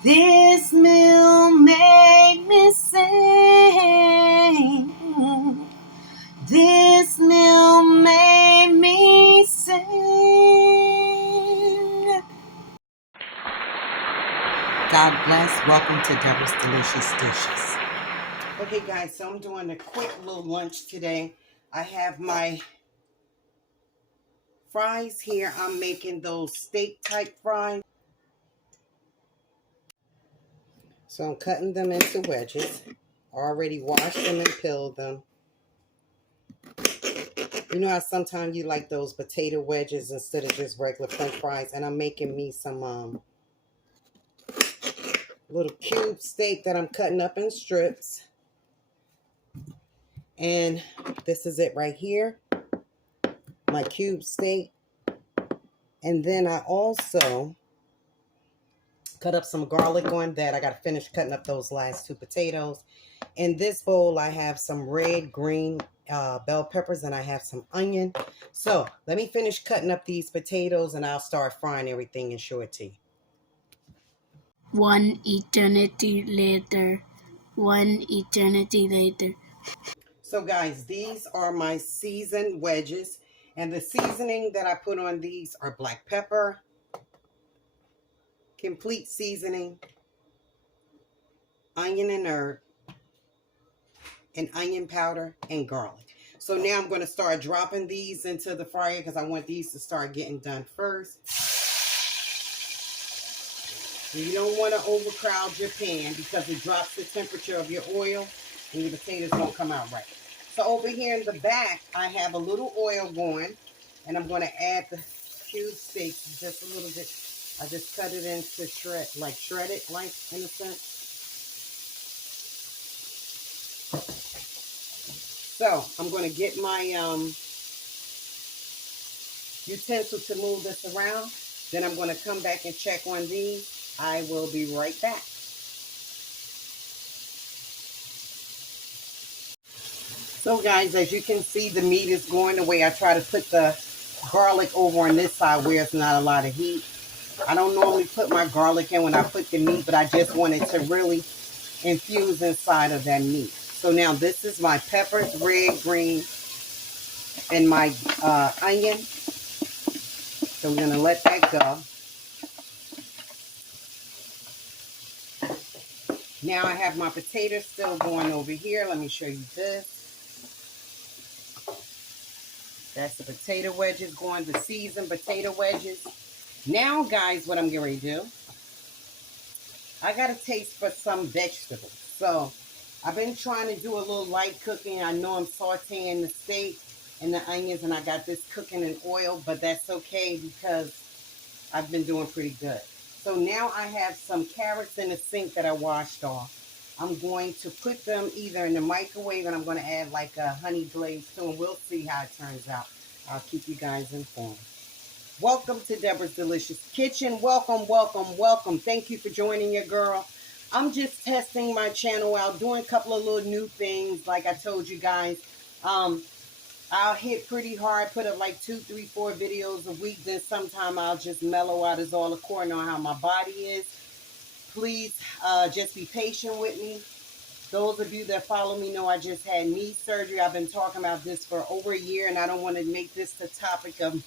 This meal made me sing. This meal made me sing. God bless. Welcome to Deborah's Delicious Dishes. Okay, guys, so I'm doing a quick little lunch today. I have my fries here. I'm making those steak type fries. So I'm cutting them into wedges. Already washed them and peeled them. You know how sometimes you like those potato wedges instead of just regular French fries? And I'm making me some little cube steak that I'm cutting up in strips. And this is it right here. My cube steak. And then I also cut up some garlic on that. I got to finish cutting up those last two potatoes. In this bowl, I have some red, green bell peppers, and I have some onion. So let me finish cutting up these potatoes, and I'll start frying everything and show it to you. One eternity later. One eternity later. So guys, these are my seasoned wedges. And the seasoning that I put on these are black pepper, complete seasoning, onion and herb, and onion powder and garlic. So now I'm going to start dropping these into the fryer because I want these to start getting done first. You don't want to overcrowd your pan because it drops the temperature of your oil and your potatoes don't come out right. So over here in the back, I have a little oil going, and I'm going to add the cube steaks just a little bit. I just cut it into shredded, like in a sense. So I'm going to get my utensil to move this around. Then I'm going to come back and check on these. I will be right back. So guys, as you can see, the meat is going the way I try to put the garlic over on this side where it's not a lot of heat. I don't normally put my garlic in when I put the meat, but I just wanted to really infuse inside of that meat. So now this is my peppers, red, green, and my onion. So we're going to let that go. Now I have my potatoes still going over here. Let me show you this. That's the potato wedges going, the seasoned potato wedges. Now, guys, what I'm getting ready to do, I got a taste for some vegetables. So I've been trying to do a little light cooking. I know I'm sauteing the steak and the onions, and I got this cooking in oil, but that's okay because I've been doing pretty good. So now I have some carrots in the sink that I washed off. I'm going to put them either in the microwave, and I'm going to add like a honey glaze to them. We'll see how it turns out. I'll keep you guys informed. Welcome to Deborah's Delicious Kitchen. Welcome, welcome, welcome. Thank you for joining your girl. I'm just testing my channel out, doing a couple of little new things like I told you guys. I'll hit pretty hard, put up like 2, 3, 4 videos a week. Then sometime I'll just mellow out. It's all according on how my body is. Please just be patient with me. Those of you that follow me know I just had knee surgery. I've been talking about this for over a year, and I don't want to make this the topic of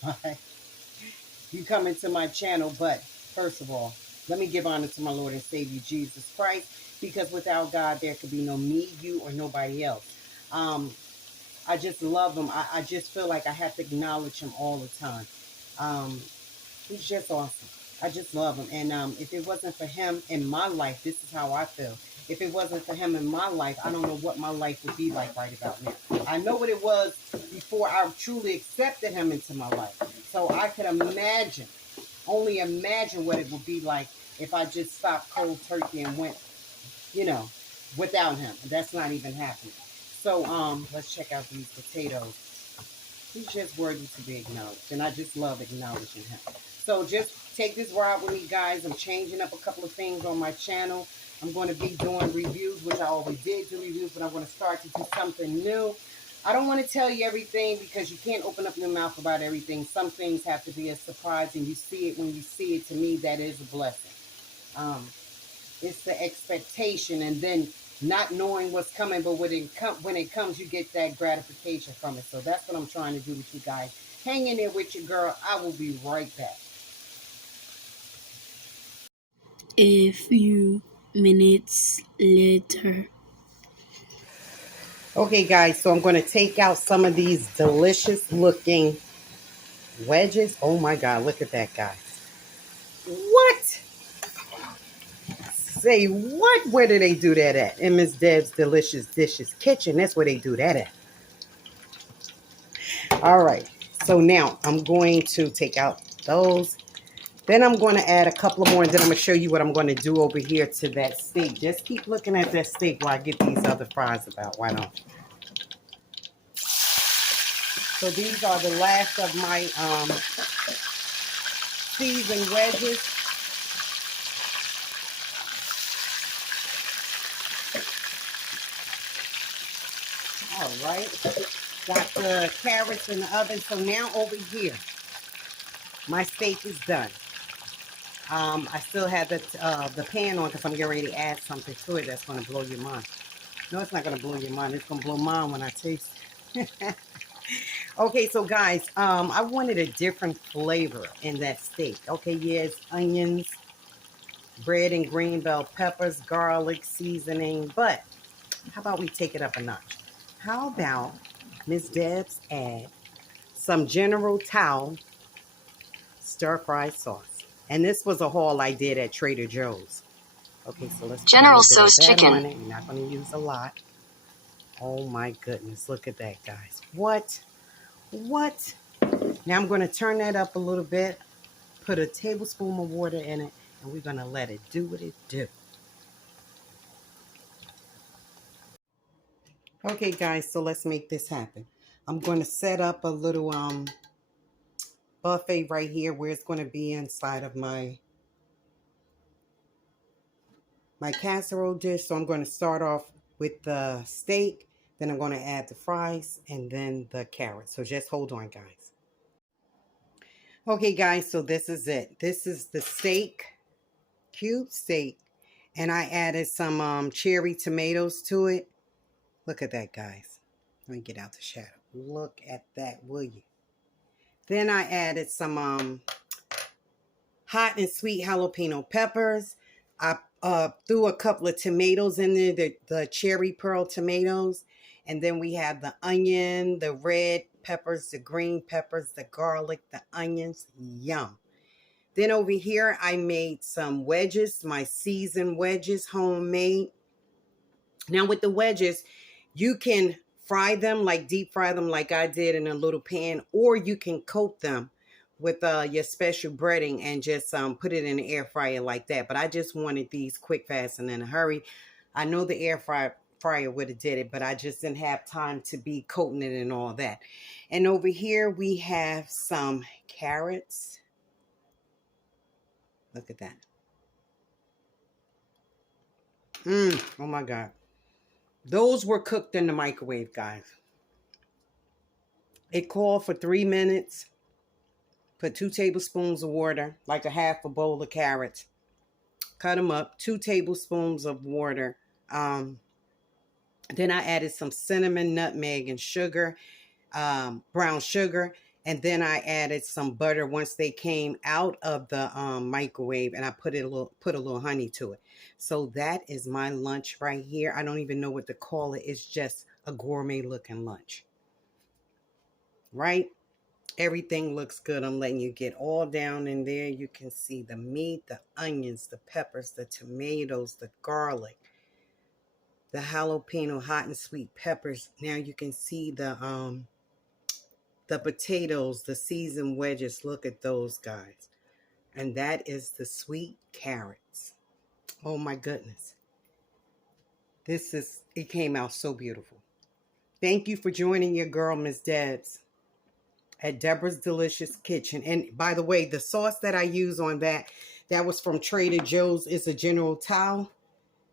you coming to my channel. But first of all, let me give honor to my Lord and Savior Jesus Christ, because without God there could be no me, you, or nobody else. I just love him. I just feel like I have to acknowledge him all the time. He's just awesome. I just love him. And if it wasn't for him in my life, this is how I feel. If it wasn't for him in my life, I don't know what my life would be like right about now. I know what it was before I truly accepted him into my life. So I could imagine, only imagine what it would be like if I just stopped cold turkey and went, without him. That's not even happening. So let's check out these potatoes. He's just worthy to be acknowledged, and I just love acknowledging him. So just take this ride with me, guys. I'm changing up a couple of things on my channel. I'm going to be doing reviews, which I always did do reviews, but I'm going to start to do something new. I don't want to tell you everything because you can't open up your mouth about everything. Some things have to be a surprise, and you see it when you see it. To me, that is a blessing. It's the expectation, and then not knowing what's coming, but when it comes, you get that gratification from it. So that's what I'm trying to do with you guys. Hang in there with your girl. I will be right back. A few minutes later. Okay, guys, so I'm going to take out some of these delicious looking wedges. Oh my God, look at that, guys. What? Say what? Where do they do that at? In Miss Deb's Delicious Dishes Kitchen. That's where they do that at. All right. So now I'm going to take out those. Then I'm going to add a couple of more, and then I'm going to show you what I'm going to do over here to that steak. Just keep looking at that steak while I get these other fries about. Why not? So these are the last of my seasoned wedges. All right. Got the carrots in the oven. So now over here, my steak is done. I still have the pan on because I'm getting ready to add something to it that's going to blow your mind. No, it's not going to blow your mind. It's going to blow mine when I taste it. Okay, so guys, I wanted a different flavor in that steak. Okay, yes, onions, red and green bell peppers, garlic, seasoning. But how about we take it up a notch? How about Miss Debs add some General Tao stir-fry sauce? And this was a haul I did at Trader Joe's. Okay, so let's put a little bit of that on it. You're not going to use a lot. Oh my goodness, look at that, guys. What? What? Now I'm going to turn that up a little bit, put a tablespoon of water in it, and we're going to let it do what it do. Okay, guys, so let's make this happen. I'm going to set up a little buffet right here where it's going to be inside of my casserole dish. So I'm going to start off with the steak, then I'm going to add the fries, and then the carrots. So just hold on, guys. Okay, guys, so this is it. This is the steak, cube steak, and I added some cherry tomatoes to it. Look at that, guys. Let me get out the shadow. Look at that, will you? Then I added some hot and sweet jalapeno peppers. I threw a couple of tomatoes in there, the cherry pearl tomatoes. And then we have the onion, the red peppers, the green peppers, the garlic, the onions. Yum. Then over here, I made some wedges, my seasoned wedges, homemade. Now with the wedges, you can fry them, like deep fry them like I did in a little pan, or you can coat them with your special breading and just put it in the air fryer like that. But I just wanted these quick, fast, and in a hurry. I know the air fryer would have did it, but I just didn't have time to be coating it and all that. And over here we have some carrots. Look at that. Oh my God. Those were cooked in the microwave, guys. It called for 3 minutes. Put 2 tablespoons of water, like a half a bowl of carrots. Cut them up, 2 tablespoons of water. Then I added some cinnamon, nutmeg, and sugar, brown sugar. And then I added some butter once they came out of the microwave, and I put a little honey to it. So that is my lunch right here. I don't even know what to call it. It's just a gourmet looking lunch, right? Everything looks good. I'm letting you get all down in there. You can see the meat, the onions, the peppers, the tomatoes, the garlic, the jalapeno, hot and sweet peppers. Now you can see the potatoes, the seasoned wedges. Look at those, guys. And that is the sweet carrots. Oh my goodness. It came out so beautiful. Thank you for joining your girl, Miss Debs, at Deborah's Delicious Kitchen. And by the way, the sauce that I use on that was from Trader Joe's. It's a General Tao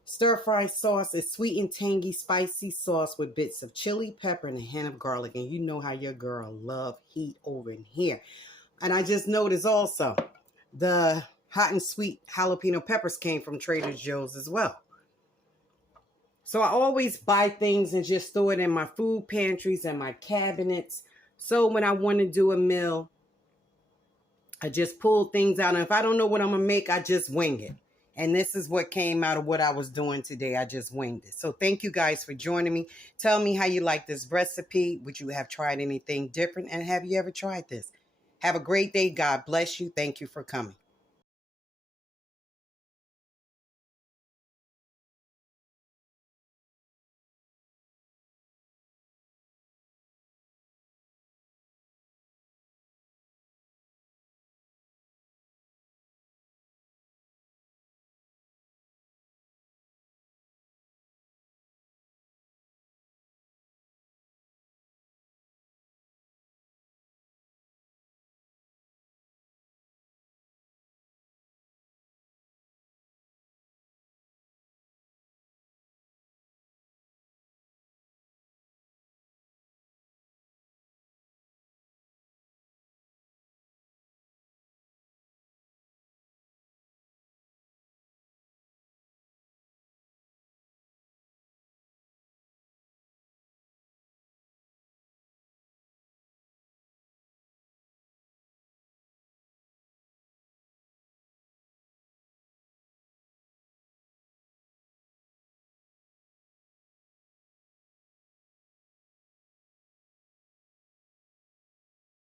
stir-fry sauce. It's sweet and tangy, spicy sauce with bits of chili, pepper, and a hint of garlic. And you know how your girl love heat over in here. And I just noticed also the hot and sweet jalapeno peppers came from Trader Joe's as well. So I always buy things and just throw it in my food pantries and my cabinets. So when I want to do a meal, I just pull things out. And if I don't know what I'm going to make, I just wing it. And this is what came out of what I was doing today. I just winged it. So thank you guys for joining me. Tell me how you like this recipe. Would you have tried anything different? And have you ever tried this? Have a great day. God bless you. Thank you for coming.